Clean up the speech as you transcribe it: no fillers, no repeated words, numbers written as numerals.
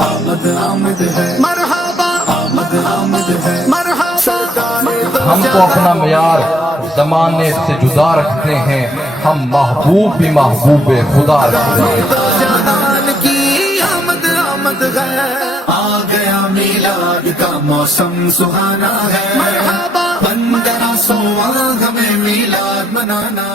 आमद आमद है मरहबा, आमद आमद है मरहबा। हमको अपना मयार जमाने से जुदा रखते हैं, हम महबूब भी महबूब खुदा रखते हैं। जहान की आमद आमद है, आ गया मिलाद का मौसम सुहाना है। मरहबा 1500 हमें मिलाद मनाना